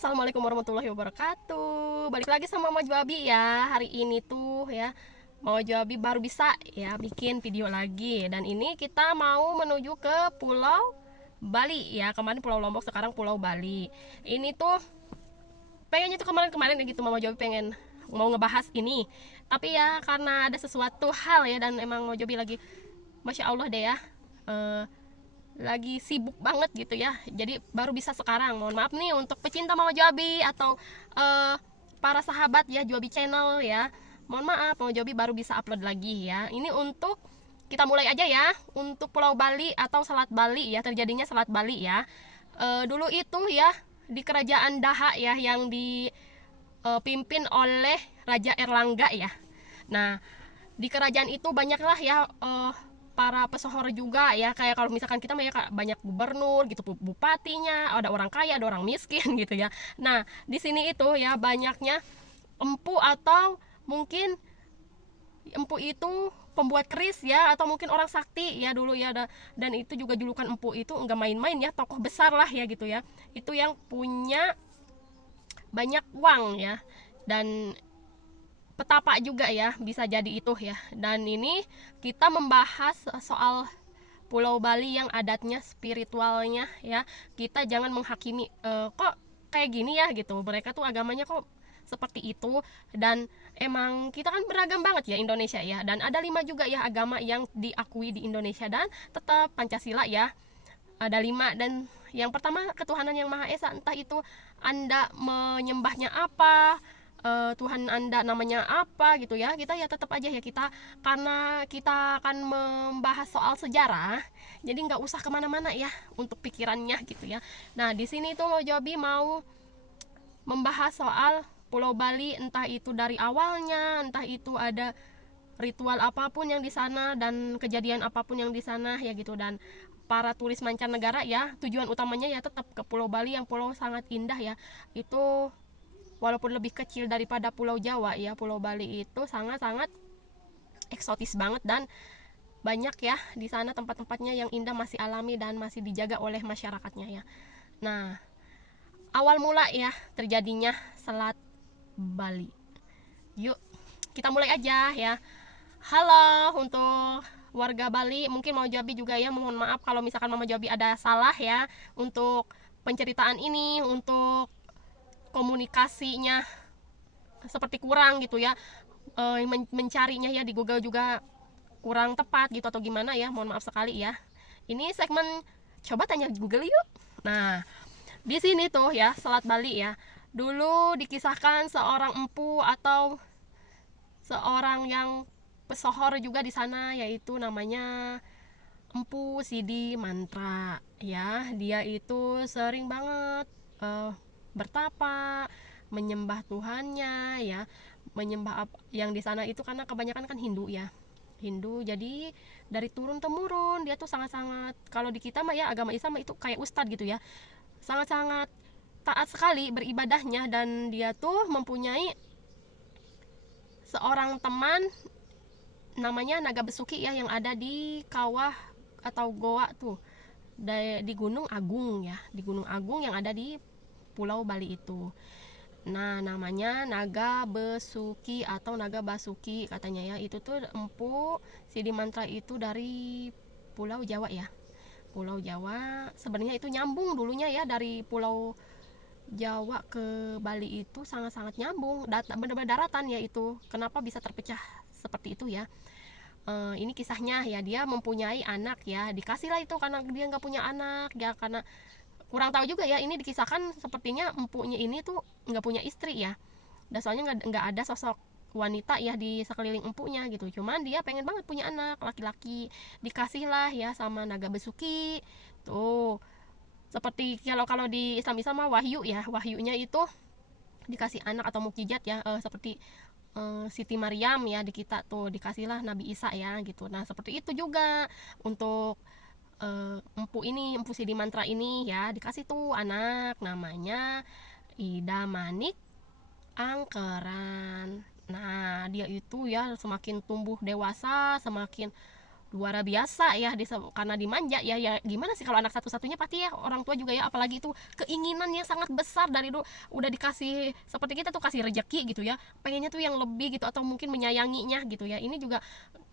Assalamualaikum warahmatullahi wabarakatuh. Balik lagi sama Mama Juabi ya. Hari ini tuh ya Mama Juabi baru bisa ya bikin video lagi. Dan ini kita mau menuju ke Pulau Bali ya. Kemarin Pulau Lombok, sekarang Pulau Bali. Ini tuh pengennya tuh kemarin-kemarin ya gitu, Mama Jobi pengen mau ngebahas ini. Tapi ya karena ada sesuatu hal ya, dan emang Mama Jobi lagi Masya Allah deh ya, eh, lagi sibuk banget gitu ya, jadi baru bisa sekarang. Mohon maaf nih untuk pecinta Mama Jobi atau eh, para sahabat ya Jobi channel ya, mohon maaf Mama Jobi baru bisa upload lagi ya. Ini untuk kita mulai aja ya, untuk Pulau Bali atau Selat Bali ya, terjadinya Selat Bali ya. Dulu itu ya di kerajaan Daha ya, yang dipimpin oleh Raja Erlangga ya. Nah, di kerajaan itu banyaklah ya para pesohor juga ya, kayak kalau misalkan kita banyak gubernur gitu, bupatinya, ada orang kaya, ada orang miskin gitu ya. Nah, di sini itu ya banyaknya empu, atau mungkin empu itu pembuat keris ya, atau mungkin orang sakti ya dulu ya. Dan itu juga julukan empu itu nggak main-main ya, tokoh besar lah ya gitu ya, itu yang punya banyak uang ya, dan petapa juga ya, bisa jadi itu ya. Dan ini kita membahas soal Pulau Bali yang adatnya, spiritualnya ya. Kita jangan menghakimi kok kayak gini ya gitu, mereka tuh agamanya kok seperti itu. Dan emang kita kan beragam banget ya Indonesia ya, dan ada 5 juga ya agama yang diakui di Indonesia, dan tetap Pancasila ya, ada 5. Dan yang pertama, ketuhanan yang Maha Esa. Entah itu Anda menyembahnya apa, Tuhan Anda namanya apa gitu ya, kita ya tetap aja ya, kita karena kita akan membahas soal sejarah, jadi nggak usah kemana-mana ya untuk pikirannya gitu ya. Nah, di sini tuh mau Jobi mau membahas soal Pulau Bali, entah itu dari awalnya, entah itu ada ritual apapun yang di sana, dan kejadian apapun yang di sana ya gitu. Dan para turis mancanegara ya, tujuan utamanya ya tetap ke Pulau Bali, yang pulau sangat indah ya. Itu walaupun lebih kecil daripada Pulau Jawa ya, Pulau Bali itu sangat-sangat eksotis banget, dan banyak ya di sana tempat-tempatnya yang indah, masih alami, dan masih dijaga oleh masyarakatnya ya. Nah, awal mula ya terjadinya Selat Bali. Yuk, kita mulai aja ya. Halo untuk warga Bali, mungkin mau Jabi juga ya, mohon maaf kalau misalkan Mama Jabi ada salah ya untuk penceritaan ini, untuk komunikasinya seperti kurang gitu ya, mencarinya ya di Google juga kurang tepat gitu atau gimana ya, mohon maaf sekali ya. Ini segmen coba tanya Google yuk. Nah, di sini tuh ya Selat Bali ya, dulu dikisahkan seorang empu atau seorang yang pesohor juga di sana, yaitu namanya Empu Sidi Mantra ya. Dia itu sering banget bertapa, menyembah Tuhannya ya, menyembah yang di sana itu, karena kebanyakan kan Hindu ya, Hindu. Jadi dari turun temurun dia tuh sangat-sangat, kalau di kita mah ya agama Islam itu kayak ustadz gitu ya, sangat-sangat taat sekali beribadahnya. Dan dia tuh mempunyai seorang teman namanya Naga Besuki ya, yang ada di kawah atau goa tuh di Gunung Agung ya, di Gunung Agung yang ada di Pulau Bali itu. Nah, namanya Naga Besuki atau Naga Basuki katanya ya. Itu tuh empu Sidi Mantra itu dari Pulau Jawa ya. Pulau Jawa sebenarnya itu nyambung dulunya ya, dari Pulau Jawa ke Bali itu sangat-sangat nyambung, benar-benar daratan ya itu. Kenapa bisa terpecah seperti itu ya? Ini kisahnya ya, dia mempunyai anak ya, dikasih lah itu karena dia nggak punya anak ya, karena kurang tahu juga ya. Ini dikisahkan sepertinya empunya ini tuh nggak punya istri ya, dan soalnya nggak ada sosok wanita ya di sekeliling empunya gitu. Cuman dia pengen banget punya anak laki-laki, dikasih lah ya sama Naga Besuki tuh. Seperti kalau kalau di Islam Islam mah wahyu ya, wahyunya itu dikasih anak atau mukjizat ya, seperti Siti Maryam ya, di kita tuh dikasihlah Nabi Isa ya gitu. Nah, seperti itu juga untuk empu ini, empu Sidi Mantra ini ya, dikasih tuh anak namanya Ida Manik Angkeran. Nah, dia itu ya semakin tumbuh dewasa, semakin luar biasa ya, karena dimanja ya. Ya gimana sih, kalau anak satu-satunya pasti ya orang tua juga ya, apalagi itu keinginannya sangat besar dari dulu, udah dikasih seperti kita tuh kasih rejeki gitu ya, pengennya tuh yang lebih gitu, atau mungkin menyayanginya gitu ya. Ini juga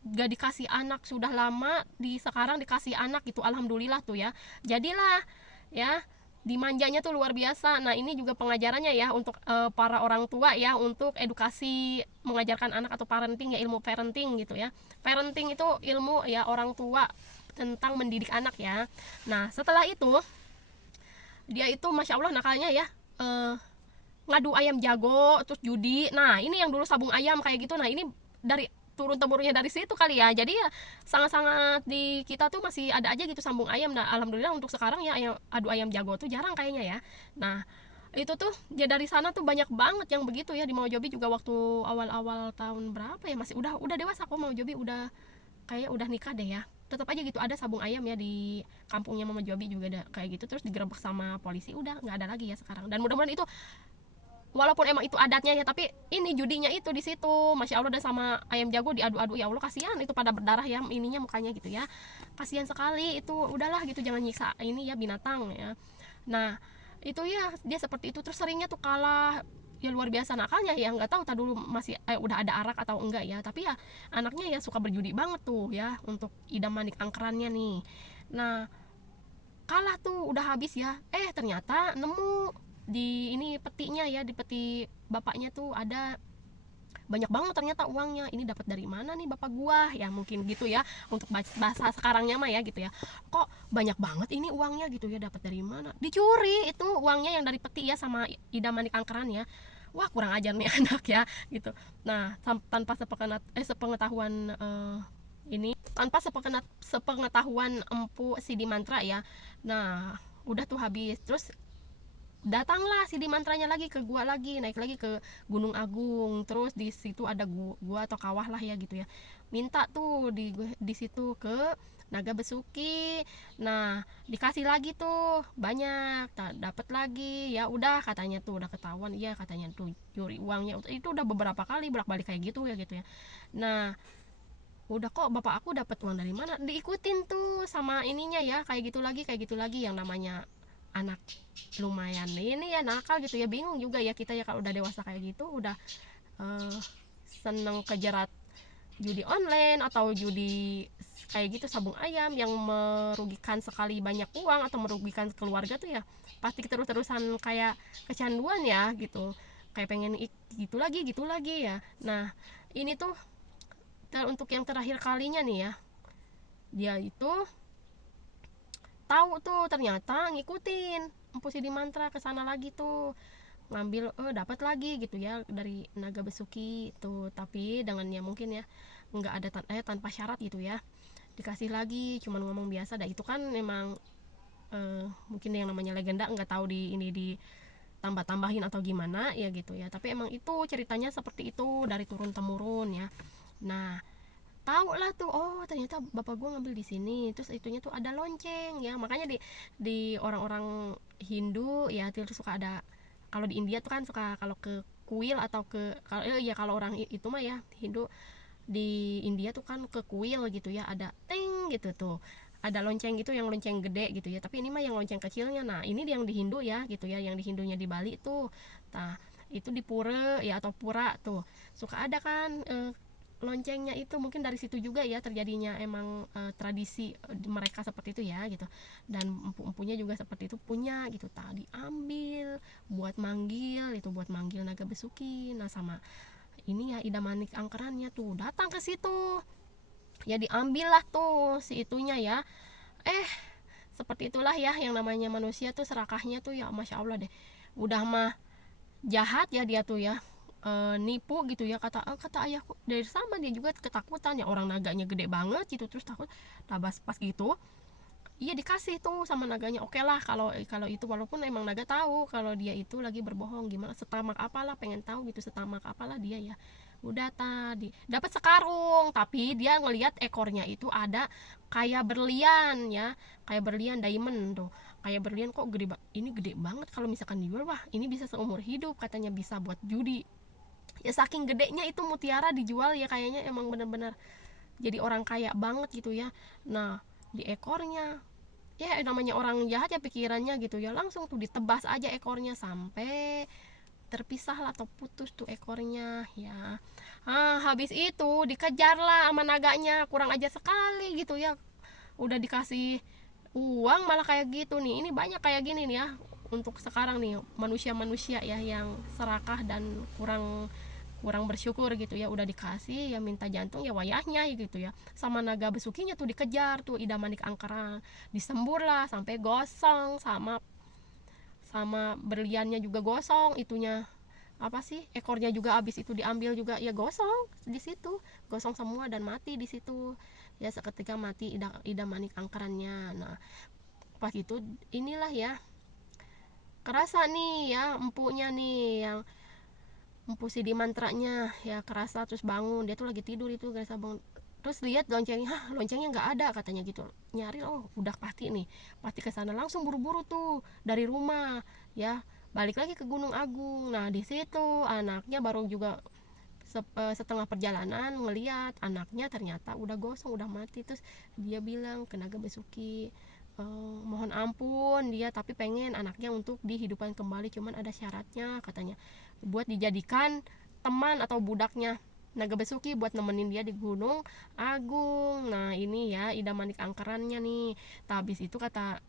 gak dikasih anak, sudah lama sekarang dikasih anak gitu, alhamdulillah tuh ya, jadilah ya dimanjanya tuh luar biasa. Nah ini juga pengajarannya ya untuk para orang tua ya, untuk edukasi mengajarkan anak atau parenting ya, ilmu parenting gitu ya. Parenting itu ilmu ya orang tua tentang mendidik anak ya. Nah setelah itu dia itu masya Allah nakalnya ya, ngadu ayam jago, terus judi. Nah ini yang dulu sabung ayam kayak gitu, nah ini dari turun temurunnya dari situ kali ya. Jadi ya sangat-sangat di kita tuh masih ada aja gitu sambung ayam. Nah alhamdulillah untuk sekarang ya adu ayam jago tuh jarang kayaknya ya. Nah itu tuh ya dari sana tuh banyak banget yang begitu ya. Di Mau Jobi juga waktu awal-awal tahun berapa ya, masih udah dewasa kok Mau Jobi, udah kayak udah nikah deh ya, tetap aja gitu ada sabung ayam ya di kampungnya Mama Jobi juga ada kayak gitu, terus digerebek sama polisi, udah nggak ada lagi ya sekarang. Dan mudah-mudahan itu, walaupun emang itu adatnya ya, tapi ini judinya itu di situ masya Allah, udah sama ayam jago diadu-adu, ya Allah kasihan itu pada berdarah ya ininya mukanya gitu ya, kasihan sekali itu. Udahlah gitu, jangan nyiksa ini ya binatang ya. Nah itu ya dia seperti itu, terus seringnya tuh kalah ya, luar biasa nakalnya ya. Nggak tahu tak dulu masih udah ada arak atau enggak ya, tapi ya anaknya ya suka berjudi banget tuh ya, untuk idam manik angkerannya nih. Nah kalah tuh udah habis ya, ternyata nemu di ini petinya ya, di peti bapaknya tuh ada banyak banget ternyata uangnya. Ini dapat dari mana nih bapak gua ya, mungkin gitu ya, untuk bahasa sekarangnya mah ya gitu ya, kok banyak banget ini uangnya gitu ya, dapat dari mana, dicuri itu uangnya yang dari peti ya sama idam manik angkeran ya. Wah kurang ajar nih anak ya gitu. Nah tanpa sepengetahuan ini, tanpa sepengetahuan empu si Dimantra ya. Nah udah tuh habis, terus datanglah si Dimantranya lagi ke gua lagi, naik lagi ke Gunung Agung. Terus di situ ada gua atau kawah lah ya gitu ya, minta tuh di situ ke Naga Besuki. Nah dikasih lagi tuh banyak, dapat lagi ya. Udah katanya tuh udah ketahuan, iya katanya tuh curi uangnya. Itu udah beberapa kali bolak-balik kayak gitu ya gitu ya. Nah udah, kok bapak aku dapat uang dari mana, diikutin tuh sama ininya ya, kayak gitu lagi. Yang namanya anak lumayan ini ya nakal gitu ya, bingung juga ya kita ya kalau udah dewasa kayak gitu, udah seneng kejerat judi online atau judi kayak gitu sabung ayam yang merugikan sekali banyak uang atau merugikan keluarga tuh ya, pasti terus-terusan kayak kecanduan ya gitu, kayak pengen gitu lagi ya. Nah ini tuh untuk yang terakhir kalinya nih ya, dia itu tahu tuh ternyata ngikutin Empu Sidimantra ke sana lagi tuh, ngambil dapat lagi gitu ya dari Naga Besuki tuh, tapi dengan ya mungkin ya nggak ada tanpa syarat gitu ya, dikasih lagi, cuman ngomong biasa dah. Itu kan memang mungkin yang namanya legenda, nggak tahu di ini di tambah-tambahin atau gimana ya gitu ya, tapi emang itu ceritanya seperti itu dari turun temurun ya. Nah tahu lah tuh, oh ternyata bapak gue ngambil di sini, terus itunya tuh ada lonceng ya. Makanya di orang-orang Hindu ya tuh suka ada, kalau di India tuh kan suka kalau ke kuil atau kalau orang itu mah ya Hindu, di India tuh kan ke kuil gitu ya, ada teng gitu tuh, ada lonceng gitu yang lonceng gede gitu ya, tapi ini mah yang lonceng kecilnya. Nah ini yang di Hindu ya gitu ya, yang di Hindunya di Bali tuh. Nah itu di pura ya atau pura tuh suka ada kan loncengnya itu, mungkin dari situ juga ya terjadinya emang tradisi mereka seperti itu ya gitu. Dan empu-empunya juga seperti itu punya gitu, tadi ambil buat manggil itu, buat manggil Naga Besuki. Nah sama ini ya idam manik angkerannya tuh datang ke situ ya, diambil lah tuh si itunya ya. Seperti itulah ya yang namanya manusia tuh serakahnya tuh ya, masya Allah deh, udah mah jahat ya dia tuh ya, nipu gitu ya. Kata ayahku dari sama dia juga ketakutan ya, orang naganya gede banget gitu, terus takut. Nah pas gitu iya dikasih tuh sama naganya, oke lah kalau itu, walaupun emang naga tahu kalau dia itu lagi berbohong, gimana setamak apalah, pengen tahu gitu setamak apalah dia ya. Udah tadi dapat sekarung, tapi dia ngelihat ekornya itu ada kayak berlian ya, kayak berlian diamond tuh, kayak berlian. Kok ini gede banget, kalau misalkan dijual wah ini bisa seumur hidup katanya, bisa buat judi ya, saking gedenya itu mutiara dijual ya, kayaknya emang bener-bener jadi orang kaya banget gitu ya. Nah, di ekornya ya namanya orang jahat ya pikirannya gitu ya, langsung tuh ditebas aja ekornya sampai terpisah lah atau putus tuh ekornya ya. Habis itu dikejar lah sama naganya, kurang aja sekali gitu ya, udah dikasih uang malah kayak gitu nih. Ini banyak kayak gini nih ya untuk sekarang nih, manusia-manusia ya yang serakah dan kurang kurang bersyukur gitu ya, udah dikasih ya minta jantung ya wayahnya gitu ya. Sama naga besukinya tuh dikejar tuh Idamanik Angkara, disembur lah sampai gosong, sama berliannya juga gosong, itunya apa sih, ekornya juga habis itu diambil juga ya, gosong di situ, gosong semua dan mati di situ ya, seketika mati Idamanik Angkarannya. Nah, pas itu inilah ya kerasa nih ya empunya nih, yang empu si di mantranya ya kerasa, terus bangun, dia tuh lagi tidur itu kerasa bangun, terus lihat loncengnya, loncengnya nggak ada katanya gitu, nyari, oh udah pasti nih, pasti ke sana, langsung buru-buru tuh dari rumah ya, balik lagi ke Gunung Agung. Nah di situ anaknya baru juga setengah perjalanan ngeliat anaknya ternyata udah gosong, udah mati. Terus dia bilang ke naga besuki, mohon ampun dia tapi pengen anaknya untuk dihidupkan kembali, cuman ada syaratnya katanya, buat dijadikan teman atau budaknya naga besuki buat nemenin dia di Gunung Agung. Nah ini ya Idamanik Angkarannya nih. Habis itu kata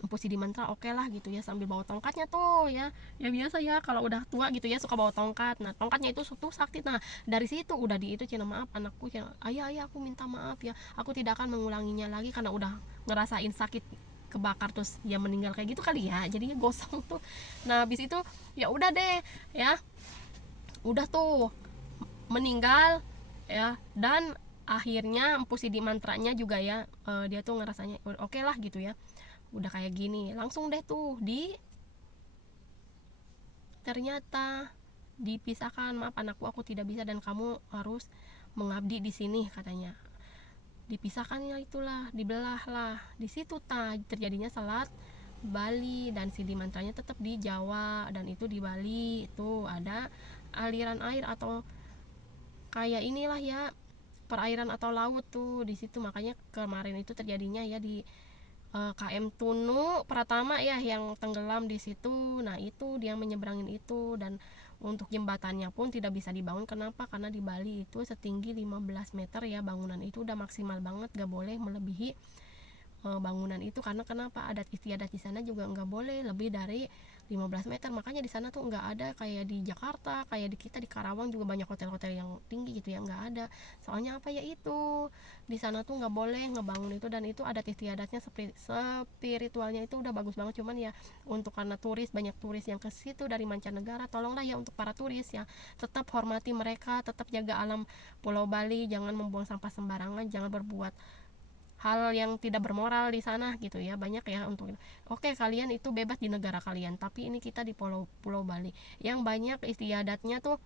Empu Sidi Mantra oke lah gitu ya, sambil bawa tongkatnya tuh ya, ya biasa ya kalau udah tua gitu ya suka bawa tongkat. Nah tongkatnya itu tuh sakti. Nah dari situ udah di itu cina, maaf anakku cina, ayah aku minta maaf ya, aku tidak akan mengulanginya lagi karena udah ngerasain sakit kebakar terus ya meninggal kayak gitu kali ya, jadinya gosong tuh. Nah habis itu ya udah deh ya, udah tuh meninggal ya, dan akhirnya Empu Sidi Mantranya juga ya, dia tuh ngerasanya oke lah gitu ya, udah kayak gini, langsung deh tuh ternyata dipisahkan, maaf anakku aku tidak bisa dan kamu harus mengabdi di sini katanya. Dipisahkan ya, itulah dibelah lah di situ terjadinya Selat Bali, dan Sidi Mantranya tetap di Jawa, dan itu di Bali itu ada aliran air atau kayak inilah ya, perairan atau laut tuh di situ. Makanya kemarin itu terjadinya ya di KM Tunu Pratama ya yang tenggelam di situ. Nah itu dia menyeberangin itu, dan untuk jembatannya pun tidak bisa dibangun. Kenapa? Karena di Bali itu setinggi 15 meter ya, bangunan itu udah maksimal banget, gak boleh melebihi bangunan itu. Karena kenapa? Adat istiadat di sana juga nggak boleh lebih dari 15 meter. Makanya di sana tuh nggak ada kayak di Jakarta, kayak di kita di Karawang juga banyak hotel-hotel yang tinggi gitu ya, nggak ada. Soalnya apa ya, itu di sana tuh nggak boleh ngebangun itu, dan itu adat istiadatnya spiritualnya itu udah bagus banget. Cuman ya untuk karena turis, banyak turis yang ke situ dari mancanegara, tolonglah ya untuk para turis ya tetap hormati mereka, tetap jaga alam Pulau Bali, jangan membuang sampah sembarangan, jangan berbuat hal yang tidak bermoral di sana gitu ya. Banyak ya untuk oke kalian itu bebas di negara kalian, tapi ini kita di Pulau Bali yang banyak istiadatnya tuh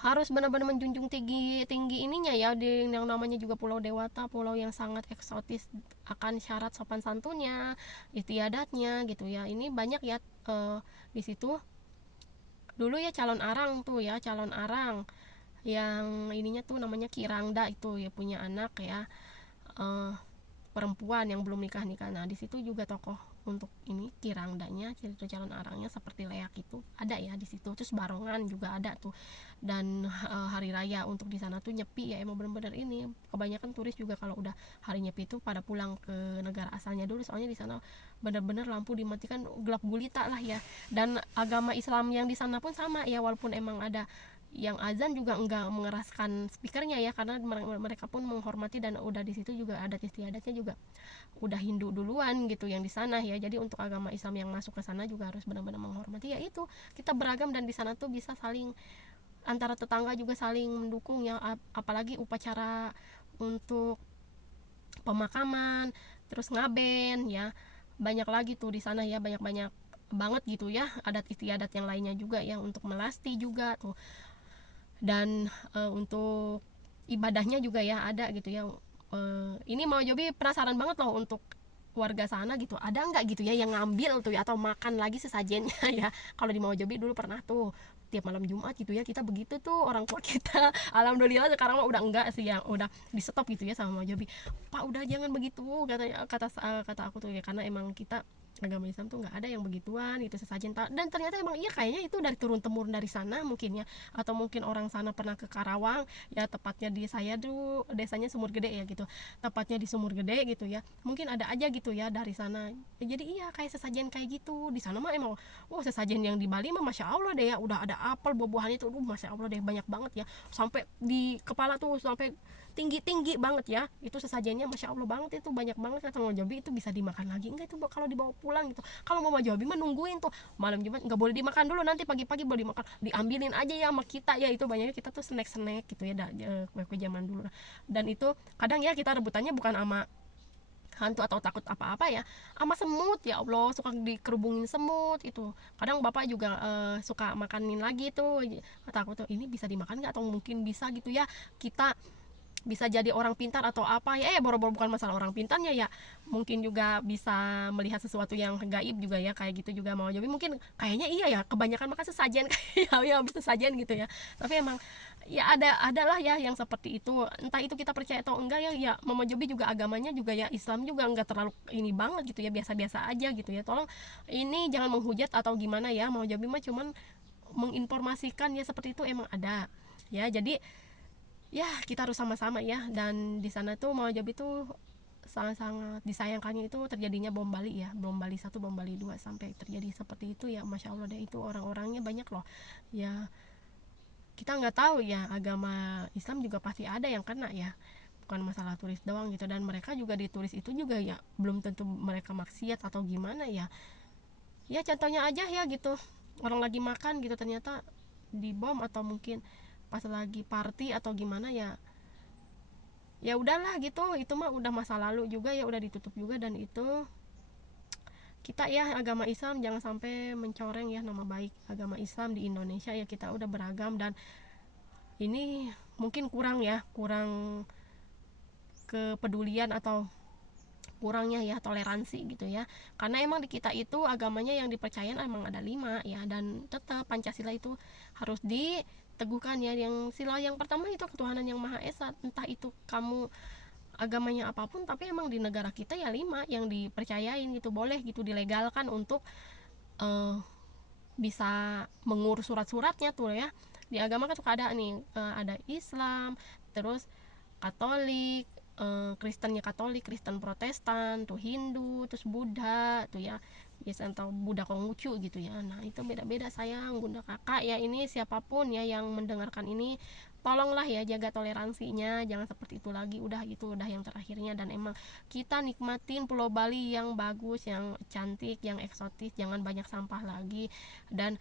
harus benar-benar menjunjung tinggi ininya ya, di yang namanya juga Pulau Dewata, pulau yang sangat eksotis akan syarat sopan santunnya, istiadatnya gitu ya. Ini banyak ya di situ dulu ya calon arang tuh ya, calon arang yang ininya tuh namanya Kirangda, itu ya punya anak ya, perempuan yang belum nikah. Nah di situ juga tokoh untuk ini Kirangdanya, cerita calon arangnya seperti Leak itu ada ya di situ. Terus Barongan juga ada tuh, dan hari raya untuk di sana tuh nyepi ya, emang bener-bener ini kebanyakan turis juga kalau udah hari nyepi itu pada pulang ke negara asalnya dulu, soalnya di sana bener-bener lampu dimatikan, gelap gulita lah ya. Dan agama Islam yang di sana pun sama ya, walaupun emang ada yang azan juga enggak mengeraskan speakernya ya, karena mereka pun menghormati, dan udah di situ juga adat istiadatnya juga udah Hindu duluan gitu yang di sana ya. Jadi untuk agama Islam yang masuk ke sana juga harus benar-benar menghormati ya. Itu kita beragam, dan di sana tuh bisa saling antara tetangga juga saling mendukung ya, apalagi upacara untuk pemakaman, terus ngaben ya, banyak lagi tuh di sana ya, banyak banget gitu ya adat istiadat yang lainnya juga ya, untuk melasti juga tuh. Dan untuk ibadahnya juga ya ada gitu ya. Ini mau Jobi penasaran banget loh untuk warga sana gitu, ada nggak gitu ya yang ngambil tuh ya, atau makan lagi sesajennya ya. Kalau di Mau Jobi dulu pernah tuh tiap malam Jumat gitu ya, kita begitu tuh orang tua kita. Alhamdulillah sekarang mah udah enggak sih ya, udah di stop gitu ya sama Mama Jobi. Pak udah jangan begitu, kata aku tuh ya, karena emang kita agama Islam tuh nggak ada yang begituan itu sesajen. Dan ternyata emang iya kayaknya itu dari turun temurun dari sana mungkin ya, atau mungkin orang sana pernah ke Karawang ya, tepatnya di saya dulu desanya Sumur Gede ya gitu, tepatnya di Sumur Gede gitu ya, mungkin ada aja gitu ya dari sana ya, jadi iya kayak sesajen kayak gitu di sana mah emang. Sesajen yang di Bali mah masya Allah deh ya, udah ada apel buah-buahannya tuh, masya Allah deh banyak banget ya, sampai di kepala tuh sampai tinggi banget ya, itu sesajennya masya Allah banget, itu banyak banget. Kata Mama Jobi itu bisa dimakan lagi enggak itu kalau dibawa pulang gitu. Kalau Mama Jobi mah nungguin tuh malam Jumat, nggak boleh dimakan dulu, nanti pagi-pagi boleh dimakan, diambilin aja ya sama kita ya, itu banyaknya kita tuh snack gitu ya, kue zaman dulu. Dan itu kadang ya kita rebutannya bukan sama hantu atau takut apa-apa ya, sama semut ya Allah, suka dikerubungin semut itu. Kadang bapak juga suka makanin lagi tuh, kata aku tuh ini bisa dimakan nggak, atau mungkin bisa gitu ya kita bisa jadi orang pintar atau apa ya, boro-boro bukan masalah orang pintarnya ya, mungkin juga bisa melihat sesuatu yang gaib juga ya, kayak gitu juga mau jadi mungkin kayaknya iya ya, kebanyakan makan sesajen kayak ya habis sesajen gitu ya. Tapi emang ya adalah ya yang seperti itu, entah itu kita percaya atau enggak ya. Mama Jobi juga agamanya juga ya Islam juga, enggak terlalu ini banget gitu ya, biasa-biasa aja gitu ya. Tolong ini jangan menghujat atau gimana ya, Mama Jobi mah cuman menginformasikan ya seperti itu emang ada ya. Jadi ya kita harus sama-sama ya. Dan di sana tuh Mama Jobi tuh sangat-sangat disayangkannya itu terjadinya bom Bali ya, bom Bali 1, bom Bali 2 sampai terjadi seperti itu ya, masya Allah deh, itu orang-orangnya banyak loh ya. Kita nggak tahu ya, agama Islam juga pasti ada yang kena ya, bukan masalah turis doang gitu. Dan mereka juga di turis itu juga ya belum tentu mereka maksiat atau gimana ya. Ya contohnya aja ya gitu, orang lagi makan gitu ternyata dibom, atau mungkin pas lagi party atau gimana ya. Ya udahlah gitu, itu mah udah masa lalu juga ya, udah ditutup juga. Dan itu kita ya agama Islam jangan sampai mencoreng ya nama baik agama Islam di Indonesia ya. Kita udah beragam, dan ini mungkin kurang kepedulian atau kurangnya ya toleransi gitu ya, karena emang di kita itu agamanya yang dipercayain emang ada 5 ya. Dan tetap Pancasila itu harus diteguhkan ya, yang sila yang pertama itu ketuhanan yang Maha Esa. Entah itu kamu agamanya apapun, tapi emang di negara kita ya 5 yang dipercayain gitu, boleh gitu dilegalkan untuk bisa mengurus surat-suratnya tuh ya. Di agama kan suka ada nih, ada Islam, terus Katolik, Kristennya Katolik, Kristen Protestan, tuh Hindu, terus Buddha tuh ya, biasa atau Buddha Konghucu gitu ya. Nah itu beda-beda sayang, bunda kakak ya, ini siapapun ya yang mendengarkan ini, tolonglah ya jaga toleransinya, jangan seperti itu lagi. Udah itu udah yang terakhirnya. Dan emang kita nikmatin Pulau Bali yang bagus, yang cantik, yang eksotis, jangan banyak sampah lagi. Dan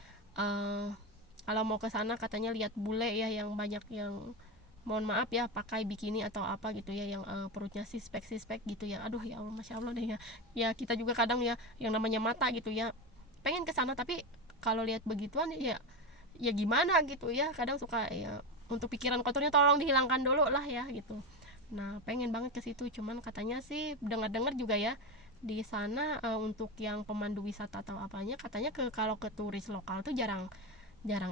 kalau mau ke sana katanya lihat bule ya, yang banyak yang mohon maaf ya pakai bikini atau apa gitu ya, yang perutnya sispek gitu ya. Aduh ya Allah, masya Allah deh ya. Ya kita juga kadang ya yang namanya mata gitu ya, pengen ke sana, tapi kalau lihat begituan ya gimana gitu ya, kadang suka ya, untuk pikiran kotornya tolong dihilangkan dulu lah ya gitu. Nah pengen banget ke situ, cuman katanya sih dengar-dengar juga ya di sana untuk yang pemandu wisata atau apanya, katanya kalau ke turis lokal tuh jarang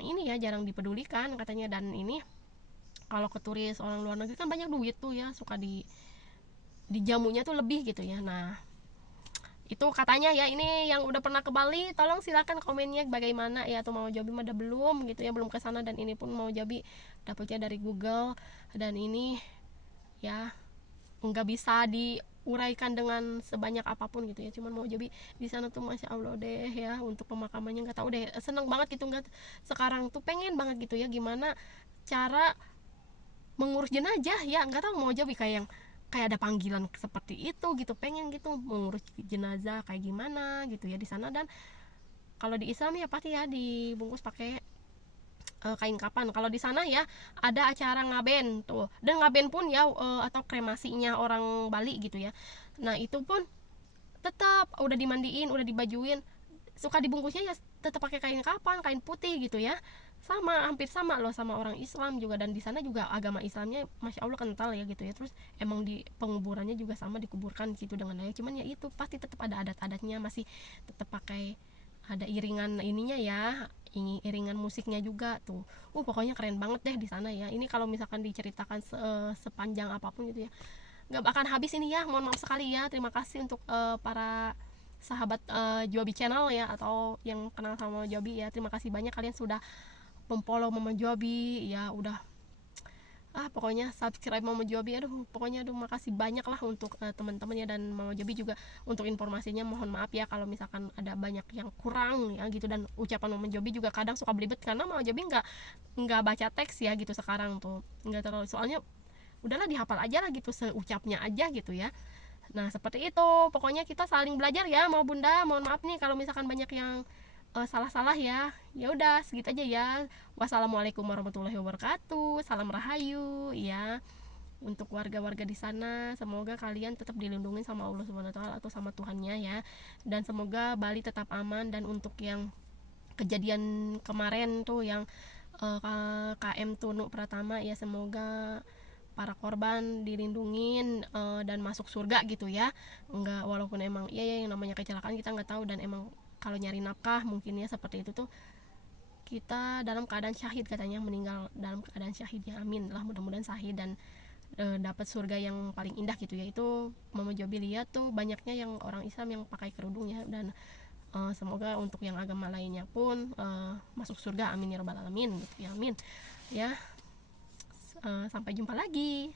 ini ya, jarang dipedulikan katanya. Dan ini kalau ke turis orang luar negeri kan banyak duit tuh ya, suka di jamunya tuh lebih gitu ya. Nah itu katanya ya, ini yang udah pernah ke Bali tolong silakan komennya bagaimana ya, atau mau Jobi ada belum gitu ya, belum ke sana. Dan ini pun mau Jobi dapetnya dari Google, dan ini ya nggak bisa diuraikan dengan sebanyak apapun gitu ya. Cuman mau Jobi di sana tuh masya Allah deh ya, untuk pemakamannya nggak tahu deh, seneng banget gitu. Nggak, sekarang tuh pengen banget gitu ya gimana cara mengurus jenazah ya, nggak tahu mau Jobi kayak ada panggilan seperti itu gitu, pengen gitu mengurus jenazah kayak gimana gitu ya di sana. Dan kalau di Islam ya pasti ya dibungkus pakai kain kapan. Kalau di sana ya ada acara ngaben tuh, dan ngaben pun ya atau kremasinya orang Bali gitu ya. Nah itu pun tetap udah dimandiin, udah dibajuin, suka dibungkusnya ya tetap pakai kain kapan, kain putih gitu ya, sama hampir sama loh sama orang Islam juga. Dan di sana juga agama Islamnya masya Allah kental ya gitu ya. Terus emang di penguburannya juga sama, dikuburkan gitu dengan layak. Cuman ya itu pasti tetap ada adat-adatnya, masih tetap pakai ada iringan ininya ya, iringan musiknya juga tuh. Pokoknya keren banget deh di sana ya. Ini kalau misalkan diceritakan sepanjang apapun gitu ya, nggak akan habis ini ya. Mohon maaf sekali ya. Terima kasih untuk para sahabat Jobi Channel ya, atau yang kenal sama Jobi ya. Terima kasih banyak kalian sudah memfollow Mama Jobi ya, udah pokoknya subscribe Mama Jobi. Pokoknya makasih banyak lah untuk teman-teman ya, dan Mama Jobi juga untuk informasinya mohon maaf ya kalau misalkan ada banyak yang kurang ya gitu. Dan ucapan Mama Jobi juga kadang suka belibet karena Mama Jobi nggak baca teks ya gitu sekarang tuh, nggak terlalu, soalnya udahlah dihafal aja lah gitu, seucapnya aja gitu ya. Nah seperti itu, pokoknya kita saling belajar ya mau bunda. Mohon maaf nih kalau misalkan banyak yang salah-salah ya. Ya udah segitu aja ya. Wassalamualaikum warahmatullahi wabarakatuh. Salam rahayu ya untuk warga-warga di sana. Semoga kalian tetap dilindungi sama Allah Subhanahu wa taala atau sama Tuhannya ya. Dan semoga Bali tetap aman. Dan untuk yang kejadian kemarin tuh yang KM Tunu Pratama ya, semoga para korban dilindungin dan masuk surga gitu ya. Enggak, walaupun emang ya yang namanya kecelakaan kita nggak tahu, dan emang kalau nyari nafkah mungkin ya seperti itu tuh kita dalam keadaan syahid, katanya meninggal dalam keadaan syahid ya. Amin lah, mudah-mudahan syahid dan dapat surga yang paling indah gitu ya. Itu Mama Jobi lihat tuh banyaknya yang orang Islam yang pakai kerudung ya. Dan semoga untuk yang agama lainnya pun masuk surga, amin ya rabbal alamin gitu ya, amin ya. Sampai jumpa lagi.